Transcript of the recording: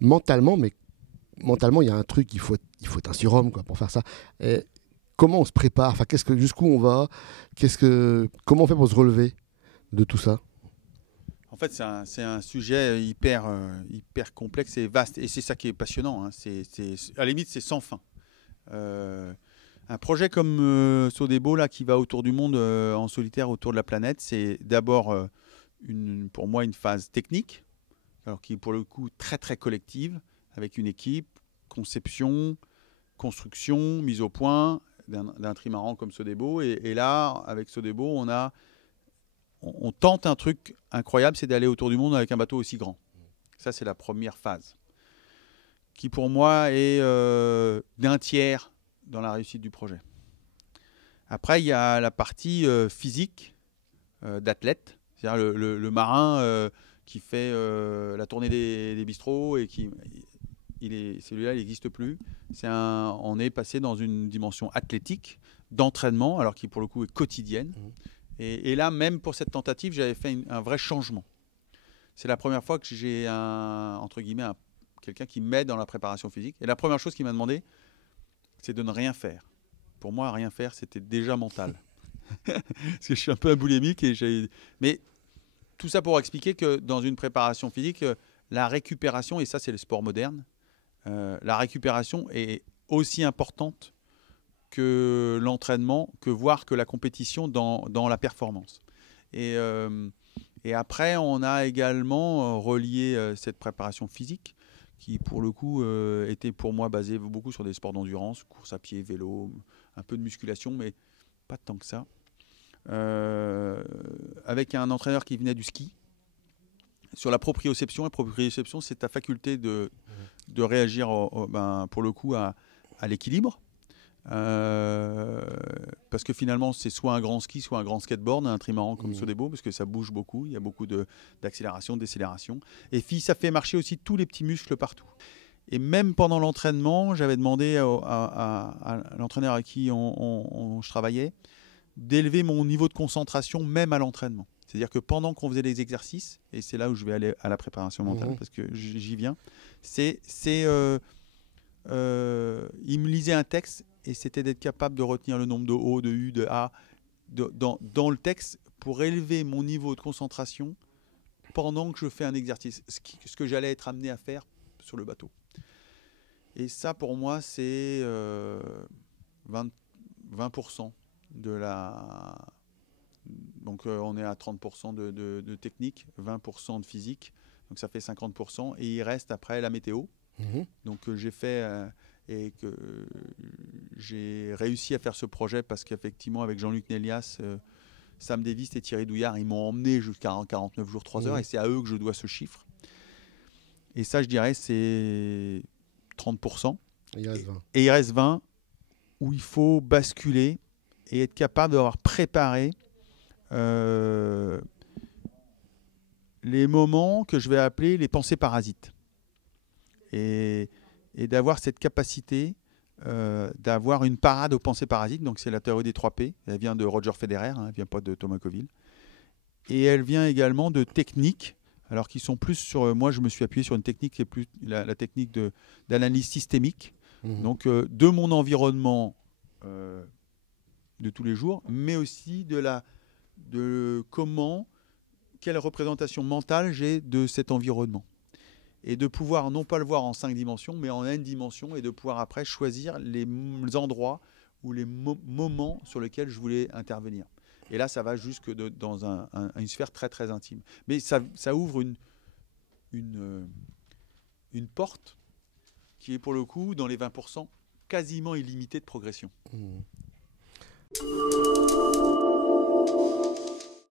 mentalement, mais mentalement, il y a un truc, il faut être un surhomme quoi, pour faire ça. Et comment on se prépare, enfin, jusqu'où on va, comment on fait pour se relever de tout ça? En fait, c'est un sujet hyper complexe et vaste. Et c'est ça qui est passionnant, hein. À la limite, c'est sans fin. Euh, un projet comme Sodebo, là, qui va autour du monde en solitaire, autour de la planète, c'est d'abord, pour moi, une phase technique, alors qui est pour le coup très très collective, avec une équipe, conception, construction, mise au point d'un trimaran comme Sodebo. Et là, avec Sodebo, on tente un truc incroyable, c'est d'aller autour du monde avec un bateau aussi grand. Ça, c'est la première phase, qui pour moi est d'un tiers dans la réussite du projet. Après, il y a la partie physique d'athlète, c'est-à-dire le marin qui fait la tournée des bistrots et celui-là, il n'existe plus. On est passé dans une dimension athlétique, d'entraînement, alors qui pour le coup est quotidienne. Et là, même pour cette tentative, j'avais fait un vrai changement. C'est la première fois que j'ai entre guillemets, quelqu'un qui m'aide dans la préparation physique. Et la première chose qu'il m'a demandé, c'est de ne rien faire. Pour moi, rien faire, c'était déjà mental. Parce que je suis un peu un boulimique. Mais tout ça pour expliquer que dans une préparation physique, la récupération, et ça c'est le sport moderne, la récupération est aussi importante que l'entraînement, voire que la compétition dans la performance. Et après, on a également relié cette préparation physique qui, pour le coup, était pour moi basée beaucoup sur des sports d'endurance, course à pied, vélo, un peu de musculation, mais pas tant que ça. Avec un entraîneur qui venait du ski, sur la proprioception. La proprioception, c'est ta faculté de réagir, pour le coup, à l'équilibre. Parce que finalement c'est soit un grand ski, soit un grand skateboard, un trimaran comme Sodebo, parce que ça bouge beaucoup, il y a beaucoup d'accélération, de décélération, et puis ça fait marcher aussi tous les petits muscles partout. Et même pendant l'entraînement, j'avais demandé à l'entraîneur avec qui je travaillais d'élever mon niveau de concentration même à l'entraînement. C'est-à-dire que pendant qu'on faisait les exercices, et c'est là où je vais aller à la préparation mentale, parce que j'y viens, il me lisait un texte et c'était d'être capable de retenir le nombre de O, de U, de A dans le texte pour élever mon niveau de concentration pendant que je fais un exercice, ce que j'allais être amené à faire sur le bateau. Et ça, pour moi, c'est 20% de la... Donc on est à 30% de technique, 20% de physique, donc ça fait 50%. Et il reste après la météo. Donc j'ai fait et que j'ai réussi à faire ce projet parce qu'effectivement avec Jean-Luc Nélias, Sam Davis et Thierry Douillard, ils m'ont emmené jusqu'à 49 jours 3 heures et c'est à eux que je dois ce chiffre. Et ça, je dirais, c'est 30%. Et il reste 20. Et il reste 20 où il faut basculer et être capable d'avoir préparé les moments que je vais appeler les pensées parasites. Et d'avoir cette capacité d'avoir une parade aux pensées parasites. Donc c'est la théorie des 3 P. Elle vient de Roger Federer, elle ne vient pas de Thomas Coville. Et elle vient également de techniques, alors qui sont plus sur... moi, je me suis appuyé sur une technique qui est plus la technique d'analyse systémique. Donc de mon environnement de tous les jours, mais aussi quelle représentation mentale j'ai de cet environnement. Et de pouvoir non pas le voir en 5 dimensions, mais en une dimension, et de pouvoir après choisir les endroits ou les moments sur lesquels je voulais intervenir. Et là, ça va jusque dans une sphère très très intime. Mais ça ouvre une porte qui est pour le coup, dans les 20%, quasiment illimitée de progression.